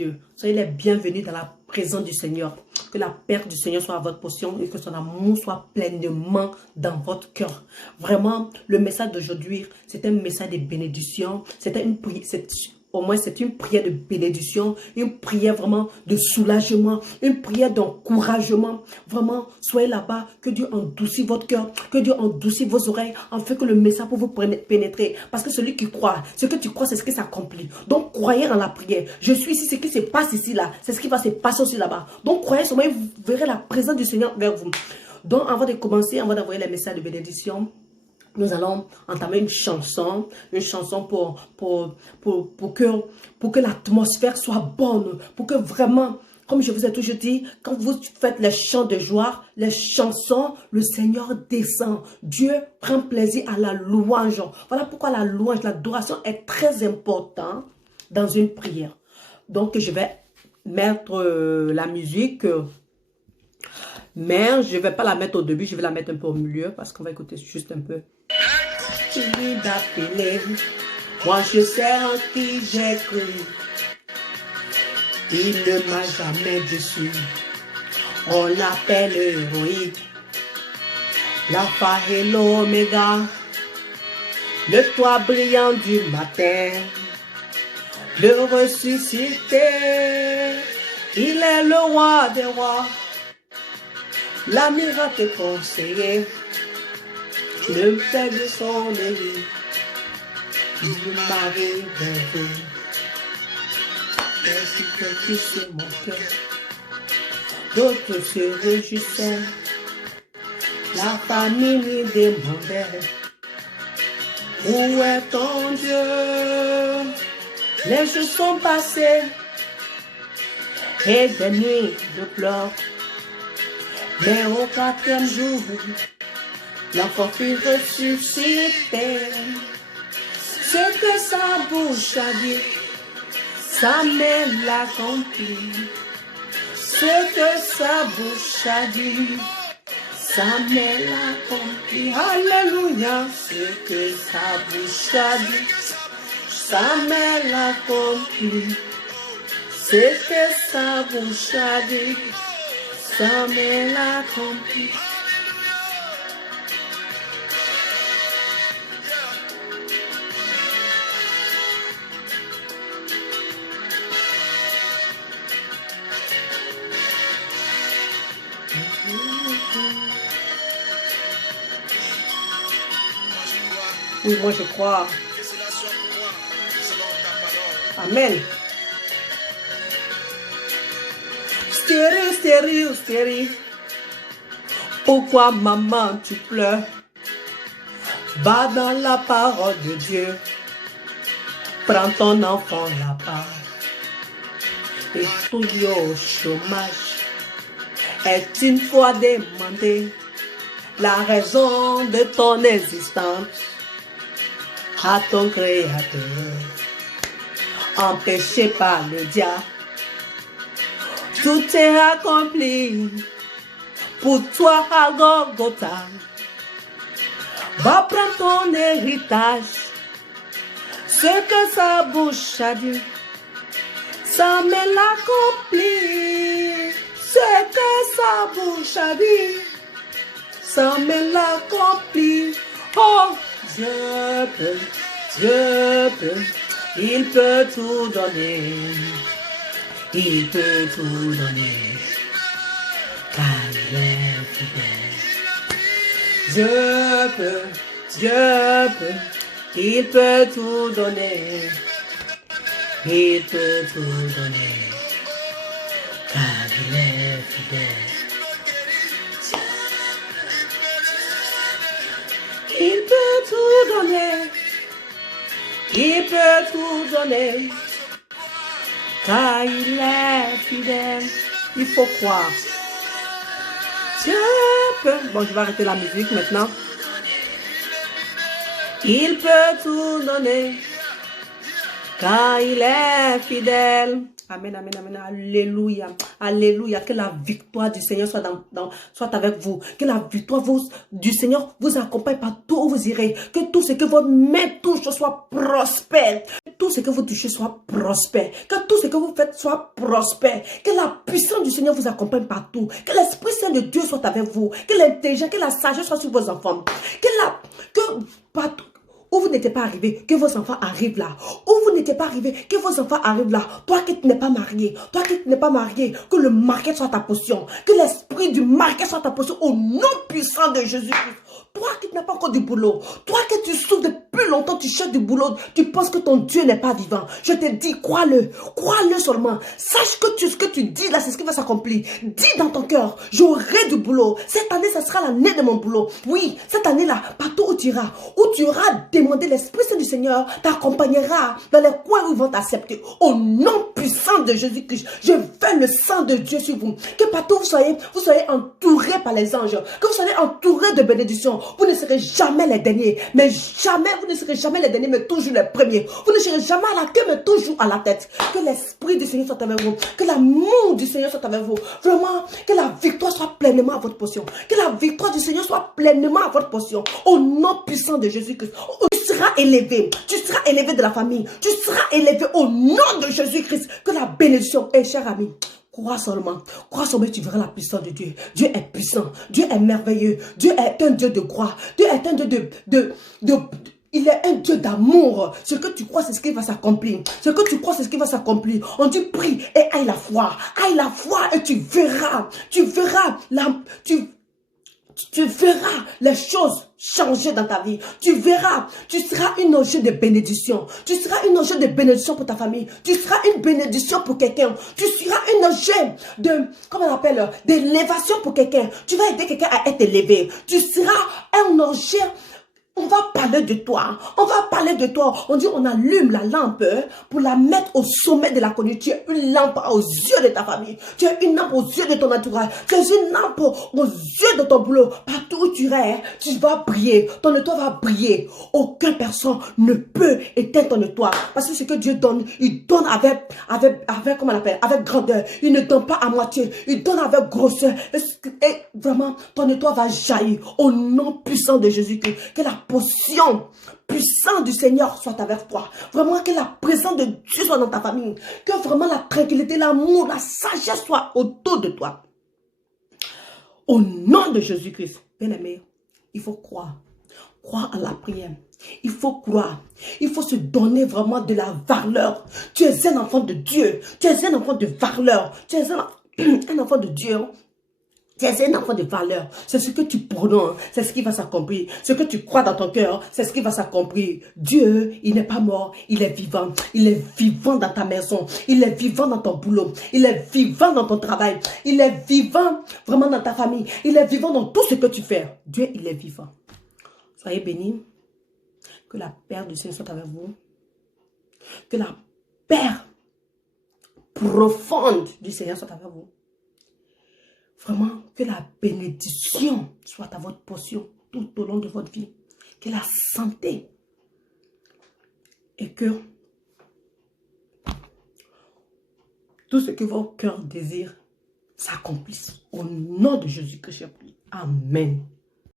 lieu. Soyez les bienvenus dans la présence du Seigneur. Que la paix du Seigneur soit à votre portion et que son amour soit pleinement dans votre cœur. Vraiment, le message d'aujourd'hui, c'est un message de bénédiction. C'était une prière. Au moins, c'est une prière de bénédiction, une prière vraiment de soulagement, une prière d'encouragement. Vraiment, soyez là-bas, que Dieu endoucit votre cœur, que Dieu endoucit vos oreilles, afin que le message pour vous pénétrer. Parce que celui qui croit, ce que tu crois, c'est ce qui s'accomplit. Donc, croyez en la prière. Je suis ici, ce qui se passe ici, là, c'est ce qui va se passer aussi là-bas. Donc, croyez sur moi et vous verrez la présence du Seigneur vers vous. Donc, avant de commencer, avant d'envoyer les messages de bénédiction, nous allons entamer une chanson pour que l'atmosphère soit bonne, pour que vraiment, comme je vous ai toujours dit, quand vous faites les chants de joie, les chansons, le Seigneur descend. Dieu prend plaisir à la louange. Voilà pourquoi la louange, l'adoration est très importante dans une prière. Donc, je vais mettre la musique, mais je ne vais pas la mettre au début, je vais la mettre un peu au milieu parce qu'on va écouter juste un peu. Tu lui d'appeler, moi je sais en qui j'ai cru. Il ne m'a jamais déçu. On l'appelle héroïque, l'alpha et l'oméga, le toit brillant du matin, le ressuscité. Il est le roi des rois, la miracle conseiller. Le père de son élu, il m'avait rêvé. Merci que tu sais mon cœur. D'autres se réjouissaient. La famille lui demandait, où est ton Dieu? Les jours sont passés et des nuits de pleurs. Mais au 4e jour, l'enfant fut ressuscité. Ce que sa bouche a dit, sa main l'accomplit. Ce que sa bouche a dit, sa main l'accomplit. Alléluia. Ce que sa bouche a dit, sa main l'accomplit. Ce que sa bouche a dit, sa main l'accomplit. Oui, moi je crois. Amen. Stérie. Pourquoi maman tu pleures? Va dans la parole de Dieu. Prends ton enfant là-bas. Et tout au chômage est une fois demandé la raison de ton existence à ton Créateur, empêché par le diable. Tout est accompli pour toi à Golgotha. Va prendre ton héritage, ce que sa bouche a dit, sa main l'accomplit. Ce que sa bouche a dit, sa main l'accomplit. Oh, Dieu peut, il peut tout donner, il peut tout donner, car il est fidèle. Dieu peut, il peut tout donner, il peut tout donner, car il est fidèle. Il peut tout donner, il peut tout donner, car il est fidèle. Il faut croire. Dieu peut. Bon, je vais arrêter la musique maintenant. Il peut tout donner, car il est fidèle. Amen, amen, amen, alléluia, alléluia, que la victoire du Seigneur soit avec vous, que la victoire du Seigneur vous accompagne partout où vous irez, que tout ce que votre main touche soit prospère, tout ce que vous touchez soit prospère. Que tout ce que vous faites soit prospère. Que la puissance du Seigneur vous accompagne partout. Que l'Esprit Saint de Dieu soit avec vous. Que l'intelligence, que la sagesse soit sur vos enfants. Que partout où vous n'étiez pas arrivé, que vos enfants arrivent là. Où vous n'étiez pas arrivé, que vos enfants arrivent là. Toi qui n'es pas marié, toi qui n'es pas marié, que le mariage soit ta portion. Que l'esprit du mariage soit ta portion au nom puissant de Jésus-Christ. Toi qui n'as pas encore du boulot, toi que tu souffres depuis longtemps, tu cherches du boulot, tu penses que ton Dieu n'est pas vivant. Je te dis, crois-le seulement. Sache que ce que tu dis là, c'est ce qui va s'accomplir. Dis dans ton cœur, j'aurai du boulot. Cette année, ça sera l'année de mon boulot. Oui, cette année-là, partout où tu auras demandé, l'Esprit Saint du Seigneur t'accompagnera dans les coins où ils vont t'accepter. Au nom puissant de Jésus-Christ, je veux le sang de Dieu sur vous. Que partout où vous soyez entourés par les anges, que vous soyez entourés de bénédictions. Vous ne serez jamais les derniers, mais jamais, vous ne serez jamais les derniers, mais toujours les premiers. Vous ne serez jamais à la queue, mais toujours à la tête. Que l'Esprit du Seigneur soit avec vous, que l'amour du Seigneur soit avec vous. Vraiment, que la victoire soit pleinement à votre portion. Que la victoire du Seigneur soit pleinement à votre portion. Au nom puissant de Jésus-Christ. Tu seras élevé de la famille. Tu seras élevé au nom de Jésus-Christ. Que la bénédiction, cher ami, crois seulement, tu verras la puissance de Dieu. Dieu est puissant, Dieu est merveilleux, Dieu est un Dieu de croix, Dieu est un Dieu il est un Dieu d'amour. Ce que tu crois, c'est ce qui va s'accomplir. Ce que tu crois, c'est ce qui va s'accomplir. On dit prie et aille la foi et tu verras les choses changer dans ta vie. Tu verras, tu seras une objet de bénédiction. Tu seras une objet de bénédiction pour ta famille. Tu seras une bénédiction pour quelqu'un. Tu seras une objet de, comment on appelle, d'élévation pour quelqu'un. Tu vas aider quelqu'un à être élevé. Tu seras un objet. On va parler de toi. On va parler de toi. On dit on allume la lampe pour la mettre au sommet de la conduite. Tu es une lampe aux yeux de ta famille. Tu es une lampe aux yeux de ton entourage. Tu es une lampe aux yeux de ton boulot. Partout où tu es, tu vas briller. Ton étoile va briller. Aucune personne ne peut éteindre ton étoile. Parce que ce que Dieu donne, il donne avec comment on appelle, avec grandeur. Il ne donne pas à moitié. Il donne avec grosseur. Et vraiment, ton étoile va jaillir au nom puissant de Jésus-Christ. Que la portion puissante du Seigneur soit avec toi. Vraiment que la présence de Dieu soit dans ta famille. Que vraiment la tranquillité, l'amour, la sagesse soit autour de toi. Au nom de Jésus-Christ. Bien-aimé, il faut croire. Croire à la prière. Il faut croire. Il faut se donner vraiment de la valeur. Tu es un enfant de Dieu. Tu es un enfant de valeur. Tu es un enfant de Dieu. Tu es un enfant de valeur. C'est ce que tu prononces, c'est ce qui va s'accomplir. Ce que tu crois dans ton cœur, c'est ce qui va s'accomplir. Dieu, il n'est pas mort, il est vivant. Il est vivant dans ta maison. Il est vivant dans ton boulot. Il est vivant dans ton travail. Il est vivant vraiment dans ta famille. Il est vivant dans tout ce que tu fais. Dieu, il est vivant. Soyez bénis. Que la paix du Seigneur soit avec vous. Que la paix profonde du Seigneur soit avec vous. Vraiment, que la bénédiction soit à votre portion tout au long de votre vie. Que la santé et que tout ce que vos cœurs désirent s'accomplisse. Au nom de Jésus que j'ai prié. Amen.